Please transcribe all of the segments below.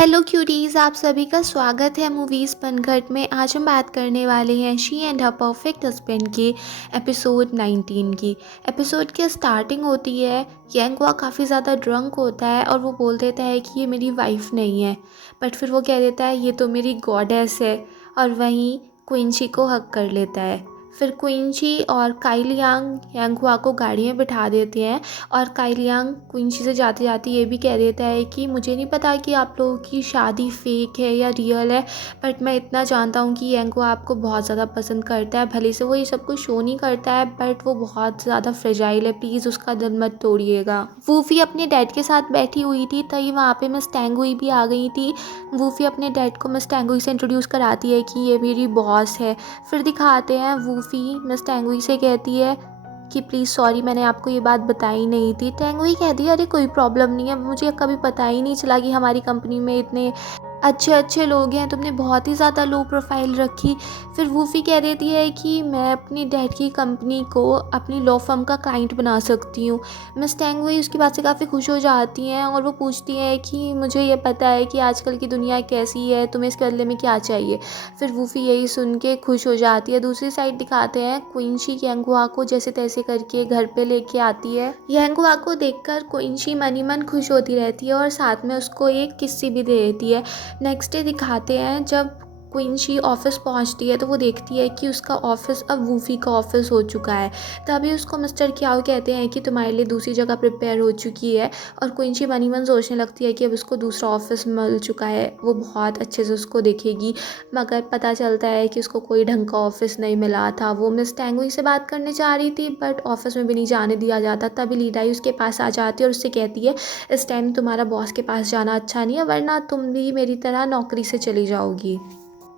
Hello cuties, आप सभी का स्वागत है मूवीज़ पनघट में। आज हम बात करने वाले हैं she and her perfect husband के एपिसोड 19 की। एपिसोड की स्टार्टिंग होती है, यांगवा काफ़ी ज़्यादा ड्रंक होता है और वो बोल देता है कि ये मेरी वाइफ नहीं है, बट फिर वो कह देता है ये तो मेरी गॉडेस है, और वहीं क्विंची को हक कर लेता है। फिर क्विंची और काइलियांग यांगवा को गाड़ी में बिठा देते हैं और काइलियांग क्विंची से जाते जाते ये भी कह देता है कि मुझे नहीं पता कि आप लोगों की शादी फेक है या रियल है, बट मैं इतना जानता हूँ कि यांगवा आपको बहुत ज़्यादा पसंद करता है। भले से वो ये सब कुछ शो नहीं करता है, बट वो बहुत ज़्यादा फ्रेजाइल है, प्लीज़ उसका दिल मत तोड़िएगा। वूफी अपने डैड के साथ बैठी हुई थी, तभी वहाँ पे मिस टेंगुई भी आ गई थी। वूफी अपने डैड को मिस टेंगुई से इंट्रोड्यूस कराती है कि ये मेरी बॉस है। फिर दिखाते हैं वूफी मिस टेंगुई से कहती है कि प्लीज़ सॉरी, मैंने आपको ये बात बताई नहीं थी। टेंगुई कहती है अरे कोई प्रॉब्लम नहीं है, मुझे कभी पता ही नहीं चला कि हमारी कंपनी में इतने अच्छे अच्छे लोग हैं, तुमने बहुत ही ज़्यादा लो प्रोफाइल रखी। फिर वूफी कह देती है कि मैं अपनी डैड की कंपनी को अपनी लॉ फर्म का क्लाइंट बना सकती हूँ। मिस टेंगुई उसकी बात से काफ़ी खुश हो जाती हैं और वो पूछती हैं कि मुझे ये पता है कि आजकल की दुनिया कैसी है, तुम्हें इसके बदले में क्या चाहिए। फिर वूफी यही सुन के खुश हो जाती है। दूसरी साइड दिखाते हैं क्विंची यांगवा को जैसे तैसे करके घर पे लेके आती है। यांगवा को देखकर क्विंची मनी मन खुश होती रहती है और साथ में उसको एक किस्सी भी दे देती है। नेक्स्ट डे दिखाते हैं जब क्विंची ऑफिस पहुंचती है तो वो देखती है कि उसका ऑफिस अब वूफी का ऑफिस हो चुका है। तभी उसको मिस्टर क्याओ कहते हैं कि तुम्हारे लिए दूसरी जगह प्रिपेयर हो चुकी है, और क्विंची मनी मन सोचने लगती है कि अब उसको दूसरा ऑफिस मिल चुका है, वो बहुत अच्छे से उसको देखेगी। मगर पता चलता है कि उसको कोई ढंग का ऑफिस नहीं मिला था। वो मिस टेंगुई से बात करने जा रही थी, बट ऑफिस में भी नहीं जाने दिया जाता। तभी लीडाई उसके पास आ जाती है और उससे कहती है इस टाइम तुम्हारा बॉस के पास जाना अच्छा नहीं है, वरना तुम भी मेरी तरह नौकरी से चली जाओगी।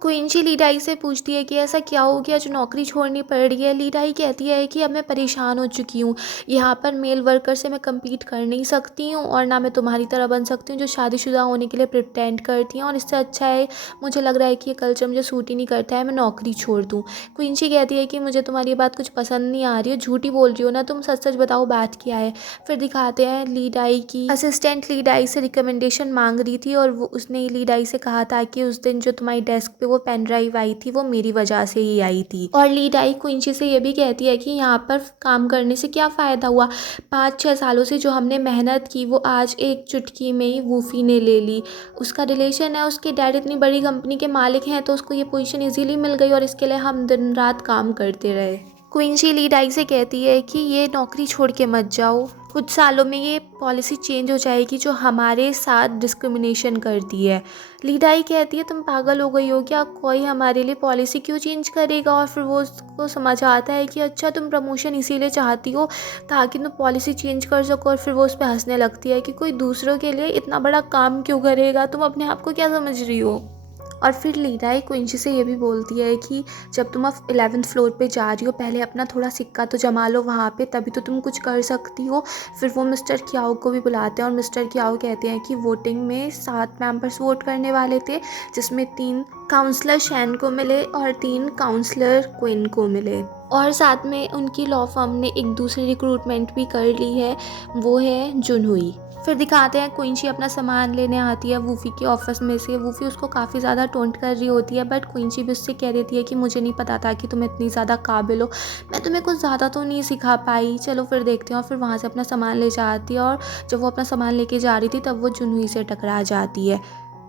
क्विंची लीडाई से पूछती है कि ऐसा क्या हो गया जो नौकरी छोड़नी पड़ रही है। लीडाई कहती है कि अब मैं परेशान हो चुकी हूँ, यहाँ पर मेल वर्कर से मैं कम्पीट कर नहीं सकती हूँ, और ना मैं तुम्हारी तरह बन सकती हूँ जो शादीशुदा होने के लिए प्रिटेंड करती हैं, और इससे अच्छा है, मुझे लग रहा है कि ये कल्चर मुझे सूट ही नहीं करता है, मैं नौकरी छोड़ दूँ। क्विंची कहती है कि मुझे तुम्हारी ये बात कुछ पसंद नहीं आ रही है, झूठी बोल रही हो ना तुम, सच सच बताओ बात क्या है। फिर दिखाते हैं लीडाई की असिस्टेंट लीडाई से रिकमेंडेशन मांग रही थी, और वो उसने लीडाई से कहा था कि उस दिन जो तुम्हारी डेस्क पे वो पेन ड्राइव आई थी वो मेरी वजह से ही आई थी। और लीडाई क्विंची से ये भी कहती है कि यहाँ पर काम करने से क्या फ़ायदा हुआ, 5-6 सालों से जो हमने मेहनत की वो आज एक चुटकी में ही वूफी ने ले ली। उसका रिलेशन है, उसके डैड इतनी बड़ी कंपनी के मालिक हैं, तो उसको ये पोजीशन इजीली मिल गई और इसके लिए हम दिन रात काम करते रहे। क्विंची लीडाई से कहती है कि ये नौकरी छोड़ के मत जाओ, कुछ सालों में ये पॉलिसी चेंज हो जाएगी जो हमारे साथ डिस्क्रिमिनेशन करती है। लीडाई कहती है तुम पागल हो गई हो क्या, कोई हमारे लिए पॉलिसी क्यों चेंज करेगा। और फिर वो उसको समझ आता है कि अच्छा तुम प्रमोशन इसीलिए चाहती हो ताकि तुम पॉलिसी चेंज कर सको, और फिर वो उस पर हंसने लगती है कि कोई दूसरों के लिए इतना बड़ा काम क्यों करेगा, तुम अपने आप को क्या समझ रही हो। और फिर लीडाई क्विंची से ये भी बोलती है कि जब तुम अब 11th फ्लोर पे जा रही हो, पहले अपना थोड़ा सिक्का तो जमा लो वहाँ पे, तभी तो तुम कुछ कर सकती हो। फिर वो मिस्टर क्याओ को भी बुलाते हैं और मिस्टर क्याओ कहते हैं कि वोटिंग में 7 मेंबर्स वोट करने वाले थे, जिसमें 3 काउंसलर शैन को मिले और 3 काउंसलर क्विन को मिले, और साथ में उनकी लॉ फर्म ने एक दूसरी रिक्रूटमेंट भी कर ली है, वो है जुनहुई। फिर दिखाते हैं क्विंची अपना सामान लेने आती है वूफी के ऑफिस में से। वूफी उसको काफ़ी ज़्यादा टोंट कर रही होती है, बट क्विंची भी उससे कह देती है कि मुझे नहीं पता था कि तुम इतनी ज़्यादा काबिल हो, मैं तुम्हें कुछ ज़्यादा तो नहीं सिखा पाई, चलो फिर देखते हैं। और फिर वहाँ से अपना सामान ले जाती है, और जब वो अपना सामान लेके जा रही थी तब वो जुनहुई से टकरा जाती है।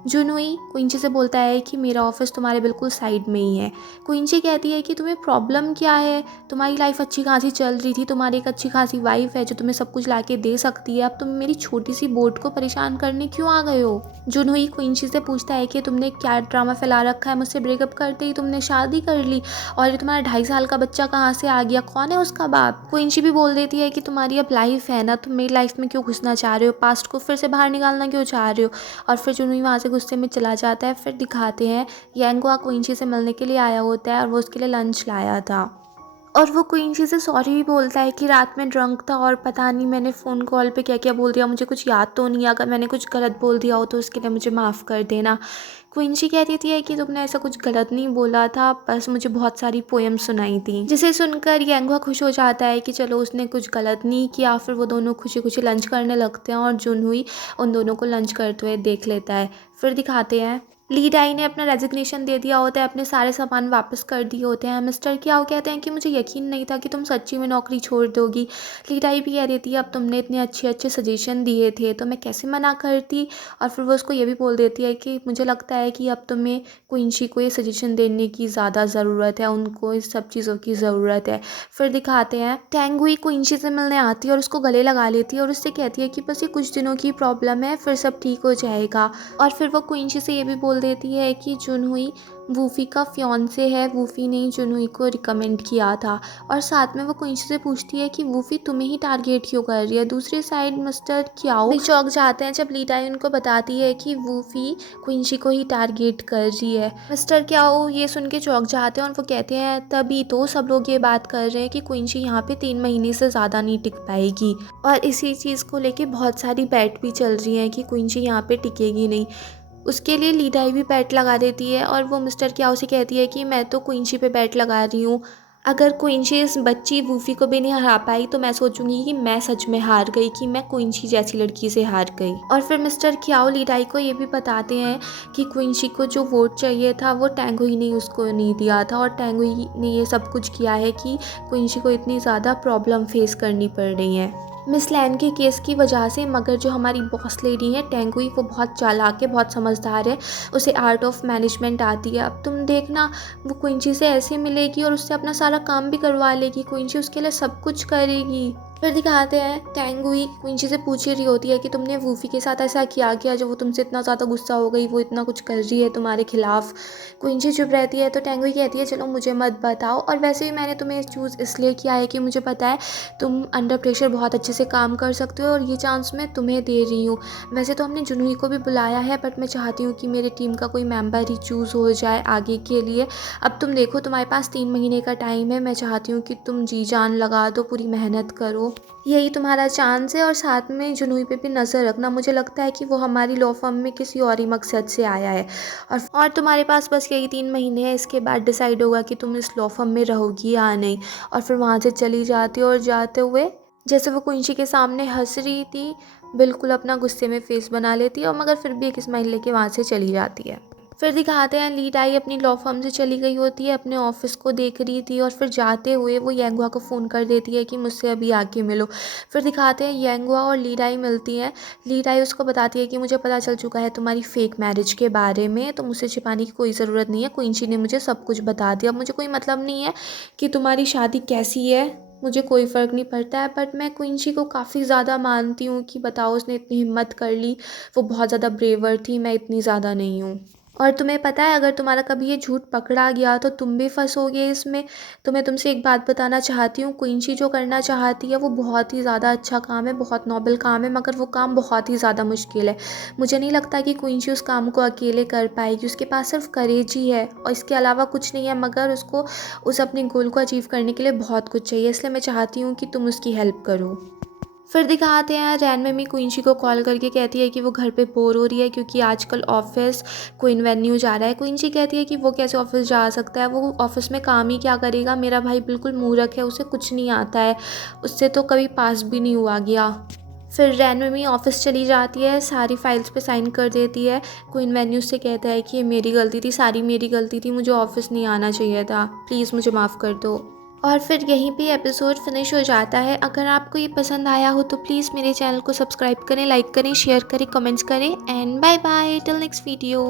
जुनहुई क्विंची से बोलता है कि मेरा ऑफिस तुम्हारे बिल्कुल साइड में ही है। क्विंची कहती है कि तुम्हें प्रॉब्लम क्या है, तुम्हारी लाइफ अच्छी खासी चल रही थी, तुम्हारी एक अच्छी खासी वाइफ है जो तुम्हें सब कुछ लाके दे सकती है, अब तुम मेरी छोटी सी बोट को परेशान करने क्यों आ गए हो। जुनहुई क्विंची से पूछता है कि तुमने क्या ड्रामा फैला रखा है, मुझसे ब्रेकअप करते ही तुमने शादी कर ली, और ये तुम्हारा 2.5 साल का बच्चा कहाँ से आ गया, कौन है उसका बाप। क्विंची भी बोल देती है कि तुम्हारी अब लाइफ है ना, तुम मेरी लाइफ में क्यों घुसना चाह रहे हो, पास्ट को फिर से बाहर निकालना क्यों चाह रहे हो। और फिर जुनहुई वहाँ से गुस्से में चला जाता है। फिर दिखाते हैं यांगवा क्विंची से मिलने के लिए आया होता है और वो उसके लिए लंच लाया था, और वो क्विंची से सॉरी भी बोलता है कि रात में ड्रंक था और पता नहीं मैंने फ़ोन कॉल पे क्या क्या बोल दिया, मुझे कुछ याद तो नहीं, अगर मैंने कुछ गलत बोल दिया हो तो उसके लिए मुझे माफ़ कर देना। क्विंची कह देती है कि तुमने ऐसा कुछ गलत नहीं बोला था, बस मुझे बहुत सारी पोएम सुनाई थी। जिसे सुनकर यांगवा खुश हो जाता है कि चलो उसने कुछ गलत नहीं किया। फिर वो दोनों खुशी खुशी लंच करने लगते हैं और जुनहुई उन दोनों को लंच करते हुए देख लेता है। फिर दिखाते हैं ली डाई ने अपना रेजिग्नेशन दे दिया होता है, अपने सारे सामान वापस कर दिए होते हैं। मिस्टर क्याओ कहते हैं कि मुझे यकीन नहीं था कि तुम सच्ची में नौकरी छोड़ दोगी। ली डाई भी कह देती है अब तुमने इतने अच्छे अच्छे सजेशन दिए थे तो मैं कैसे मना करती। और फिर वो उसको ये भी बोल देती है कि मुझे लगता है कि अब तुम्हें क्विंची को ये सजेशन देने की ज़्यादा ज़रूरत है, उनको इस सब चीज़ों की ज़रूरत है। फिर दिखाते हैं टेंगुई क्विंची से मिलने आती है और उसको गले लगा लेती है और उससे कहती है कि बस ये कुछ दिनों की प्रॉब्लम है, फिर सब ठीक हो जाएगा। और फिर वो क्विंची से ये भी बोल देती है कि जुनहुई वूफी का फियांसे है, वूफी ने जुनहुई को रिकमेंड किया था। और साथ में वो क्विंची से पूछती है कि वूफी तुम्हें ही टारगेट क्यों कर रही है। दूसरी साइड मिस्टर क्याओ भी चौंक जाते हैं जब ली डाई उनको बताती है कि वूफी क्विंची को ही टारगेट कर रही है। मिस्टर क्याओ ये सुन के चौंक जाते हैं और वो कहते हैं तभी तो सब लोग ये बात कर रहे हैं कि क्विंची यहाँ पे 3 महीने से ज़्यादा नहीं टिक पाएगी। और इसी चीज़ को लेके बहुत सारी बैट भी चल रही हैं कि क्विंची यहाँ पे टिकेगी नहीं। उसके लिए ली डाई भी बैट लगा देती है और वो मिस्टर क्याओ से कहती है कि मैं तो क्विंची पे बैट लगा रही हूँ। अगर क्विंची इस बच्ची वूफी को भी नहीं हरा पाई तो मैं सोचूंगी कि मैं सच में हार गई, कि मैं क्विंची जैसी लड़की से हार गई। और फिर मिस्टर क्याओ ली डाई को ये भी बताते हैं कि क्विंची को जो वोट चाहिए था वो टेंगुई ने उसको नहीं दिया था और टेंगुई ने ये सब कुछ किया है कि क्विंची को इतनी ज़्यादा प्रॉब्लम फेस करनी पड़ रही है मिस लैन के केस की वजह से। मगर जो हमारी बॉस लेडी है टेंगुई वो बहुत चालाक है, बहुत समझदार है, उसे आर्ट ऑफ मैनेजमेंट आती है। अब तुम देखना वो क्विंची से ऐसे मिलेगी और उससे अपना सारा काम भी करवा लेगी, क्विंची उसके लिए सब कुछ करेगी। फिर दिखाते हैं टेंगुई क्विंची से पूछ रही होती है कि तुमने वूफी के साथ ऐसा किया जो वो तुमसे इतना ज़्यादा गुस्सा हो गई, वो इतना कुछ कर रही है तुम्हारे खिलाफ। क्विंची चुप रहती है तो टेंगुई कहती है चलो मुझे मत बताओ, और वैसे भी मैंने तुम्हें चूज़ इसलिए किया है कि मुझे पता है तुम अंडर प्रेशर बहुत अच्छे से काम कर सकते हो और ये चांस मैं तुम्हें दे रही हूँ। वैसे तो हमने जुनहुई को भी बुलाया है बट मैं चाहती हूँ कि मेरी टीम का कोई मेंबर ही चूज़ हो जाए आगे के लिए। अब तुम देखो तुम्हारे पास 3 महीने का टाइम है, मैं चाहती हूँ कि तुम जी जान लगा दो, पूरी मेहनत करो, यही तुम्हारा चांस है। और साथ में जुनहुई पे भी नज़र रखना, मुझे लगता है कि वो हमारी लॉ फर्म में किसी और ही मकसद से आया है और तुम्हारे पास बस यही 3 महीने हैं, इसके बाद डिसाइड होगा कि तुम इस लॉ फर्म में रहोगी या नहीं। और फिर वहाँ से चली जाती है और जाते हुए जैसे वो क्विंची के सामने हंस रही थी बिल्कुल अपना गुस्से में फेस बना लेती है और मगर फिर भी एक स्माइल लेके वहाँ से चली जाती है। फिर दिखाते हैं ली डाई अपनी लॉ फर्म से चली गई होती है, अपने ऑफिस को देख रही थी और फिर जाते हुए वो यांगवा को फ़ोन कर देती है कि मुझसे अभी आके मिलो। फिर दिखाते हैं यांगवा और ली डाई मिलती हैं। ली डाई उसको बताती है कि मुझे पता चल चुका है तुम्हारी फेक मैरिज के बारे में, तो मुझसे छिपाने की कोई ज़रूरत नहीं है, क्विंची ने मुझे सब कुछ बता दिया। मुझे कोई मतलब नहीं है कि तुम्हारी शादी कैसी है, मुझे कोई फ़र्क नहीं पड़ता है, बट मैं क्विंची को काफ़ी ज़्यादा मानती हूँ कि बताओ उसने इतनी हिम्मत कर ली, वो बहुत ज़्यादा ब्रेवर थी, मैं इतनी ज़्यादा नहीं हूँ। और तुम्हें पता है अगर तुम्हारा कभी ये झूठ पकड़ा गया तो तुम भी फंसोगे इसमें। तो मैं तुमसे एक बात बताना चाहती हूँ, क्विंची जो करना चाहती है वो बहुत ही ज़्यादा अच्छा काम है, बहुत नोबल काम है, मगर वो काम बहुत ही ज़्यादा मुश्किल है। मुझे नहीं लगता कि क्विंची उस काम को अकेले कर पाएगी, उसके पास सिर्फ करेज ही है और इसके अलावा कुछ नहीं है, मगर उसको उस अपने गोल को अचीव करने के लिए बहुत कुछ चाहिए, इसलिए मैं चाहती हूँ कि तुम उसकी हेल्प करो। फिर दिखाते हैं रैन मम्मी क्विंची को कॉल करके कहती है कि वो घर पे बोर हो रही है क्योंकि आजकल ऑफिस क्वीन वेन्यू जा रहा है। क्विंची कहती है कि वो कैसे ऑफिस जा सकता है, वो ऑफिस में काम ही क्या करेगा, मेरा भाई बिल्कुल मूर्ख है, उसे कुछ नहीं आता है, उससे तो कभी पास भी नहीं हुआ गया। फिर रैन मम्मी ऑफिस चली जाती है, सारी फाइल्स पे साइन कर देती है। क्वीन वेन्यू से कहता है कि ये मेरी गलती थी, सारी मेरी गलती थी, मुझे ऑफिस नहीं आना चाहिए था, प्लीज़ मुझे माफ़ कर दो। और फिर यहीं पे एपिसोड फिनिश हो जाता है। अगर आपको ये पसंद आया हो तो प्लीज़ मेरे चैनल को सब्सक्राइब करें, लाइक करें, शेयर करें, कमेंट्स करें and bye bye till next video.